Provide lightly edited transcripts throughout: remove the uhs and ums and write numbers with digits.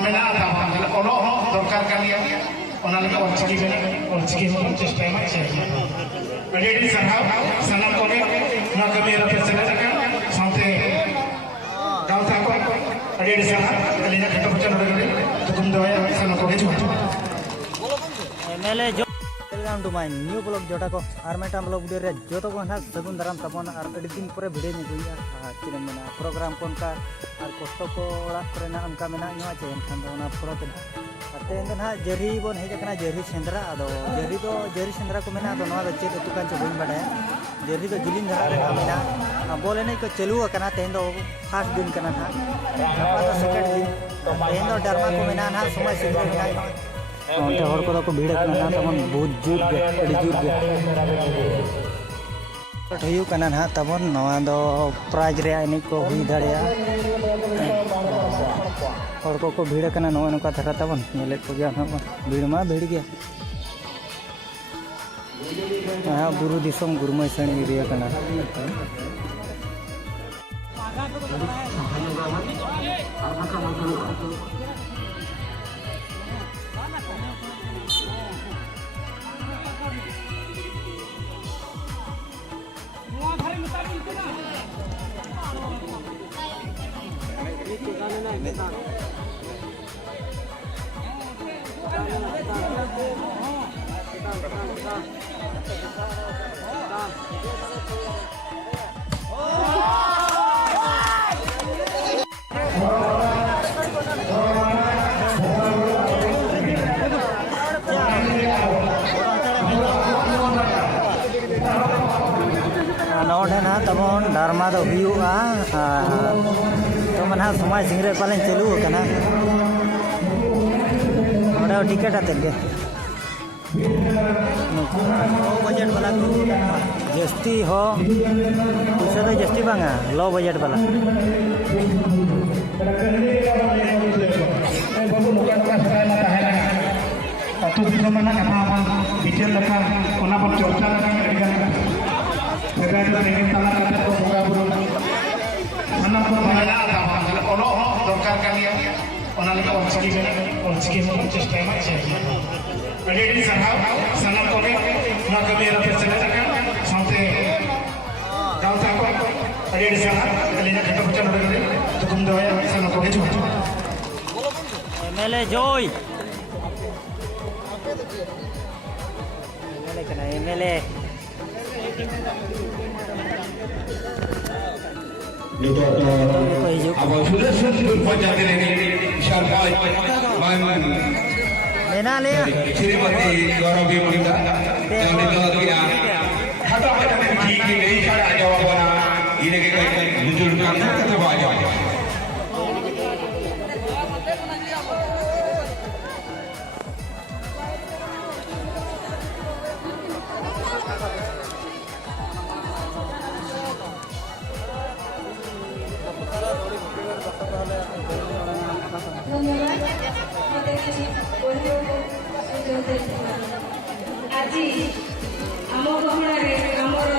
मेना ओलो दरकार कर लिया ऑलचिकी ऑलचिकी चेष्टा अड़ी साहब सामान को कमी पे साथे गाँवता को अड़ी साहब अलीना खेटो पचा नोड़े तुकुम दवाया सामान को एमएलए जो welcome to my new blog जोटा को और मेटा ब्लॉग वीडियो रे जो तो को ना सगुन दाराम तपन और अड़ी दिन पर भिडियो नि गुइया चिन मेना प्रोग्राम को उनका और कष्ट को ओड़ा करेना उनका मेना नुआ चे एनखान दो ना पुरो ते तेन ना जरी बोन हेज कना जरी सेंद्रा अदो जरी सेंद्रा को मेना दो नवा चे तुकान चे बइन बाडा जरी तो जिलिन धरा रे मेना बोले नहीं को चलू कना तेन दो फर्स्ट दिन कना ना गपा तो सेकंड दिन तेन दो डरमा को मेना ना समय से मेना ओंटे हर को भीड़ कना तमन बहुत जोर गे अड़ी जोर गे हुयु कना ना तमन नवा दो प्राइज रे एने को हुई दाड़िया हर को भीड़ कना नवा नका धरा तमन नेले को गया ना भीड़ मा भीड़ गया हां गुरु दिसम गुरुमय सणी एरिया कना नोडे ना तमन डरमा दो हुयुआ तो मना समय सिंगरे पालन चलू कना नोडे टिकट आते गे लो बजट वाला जस्ती हो पैसा तो जस्ती बांगा लो बजट वाला अतु दिसम ना कथा बिचार लखा ओना पर चर्चा लगा दरकार कर लिया ऑलचिकी चेष्टा अड़ी साहब सामान को कमी पे साथे गाँवता को अड़ी साहब अलीना खेटो पचा नोड़े तुकुम दवाया सामान को एमएलए जॉय एमएलए कना एमएलए अब सुdah sebelum panjang ini syarkai मेना ले श्रीमती गौरवी मुंडा yang ditoria kata kata ini ini cara jawaban ini kayak munculkan kata baca আজি ଆମ ଗହଣାରେ ଆମର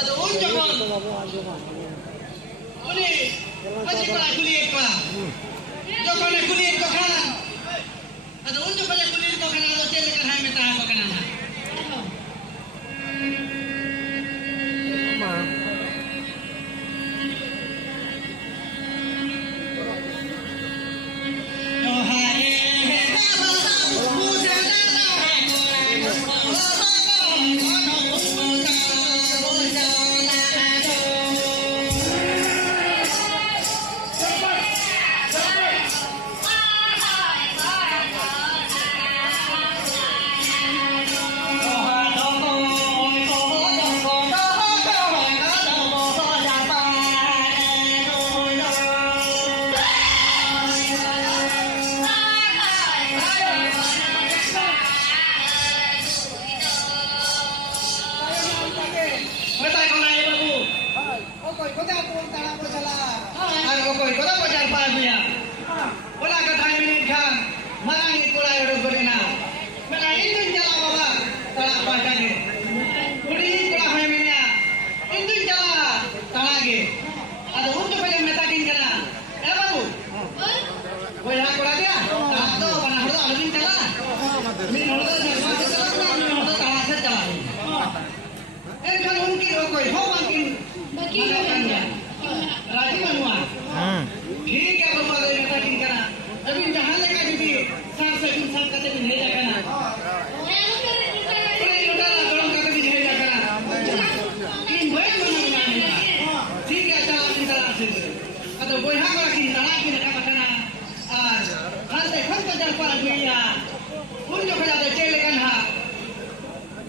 Ada unjuk kan? Kulit, masih pernah kulit pak? Jangan kulit kau kan? Ada unjuk pada kulit kau kan? Ada cewek kan hai meta kau kan? राजी बनवा ठीक है बाबा रे कथा किन करा अभी जहां लगा दीदी साफ सकिन साफ कते भी नहीं जाकना अरे लोटा गरम कते भी नहीं जाकना इन भय मना ठीक है चला किन करा से अतो बोया करा किन तला किन कथा कना और हाते खत जल पर गया उन जो खजा दे चले कन्हा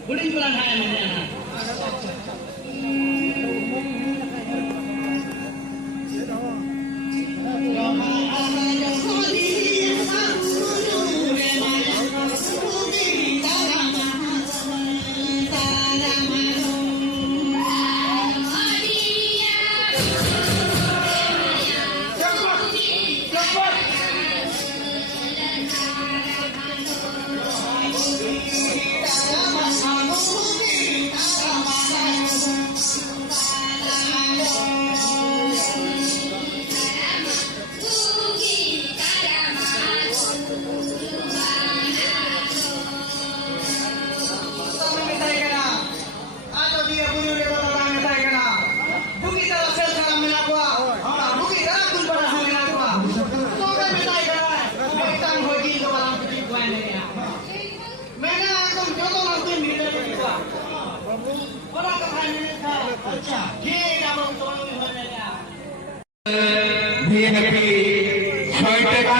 बुढ़ी पुरान है मैंने BNP 6 টাকা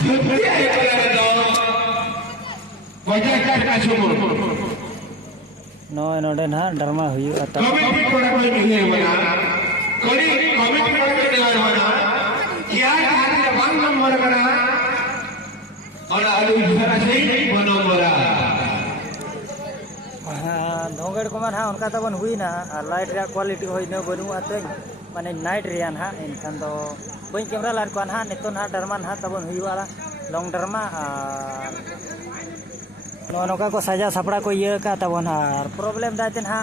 ধুতি আইলা দাও পয়সা টাকা সুমু नॉय नोडे ना डरमा हुई आता कमिटी कोड़ा कोई नहीं बना कोई कमिटी कोड़ा के देवा बना क्या खाली वन नंबर बना और आलू जरा सही नहीं बनो मोरा धोंगड़ को मन हाँ उनका तबन हुई ना लाइट रे क्वालिटी होई न बनु आते माने नाइट रियान हा इनखान दो बई कैमरा लाइट को हा नितो ना डरमा हा तबन हुई वाला लॉन्ग डरमा नौका को सजा सपड़ा को ये का तबन हार प्रॉब्लम दाते हा